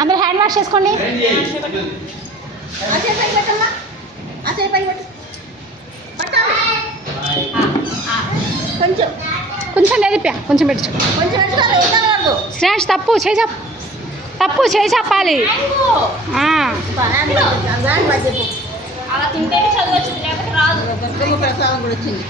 అందరూ hand wash చేసుకోండి. కొంచెం కొంచెం లేదు కొంచెం పెట్టు. శ్రేష్ తప్పు చేయి చెప్పాలి. అలా తింటే చదువు వచ్చింది, లేకపోతే రాదు. ప్రసాదం కూడా వచ్చింది.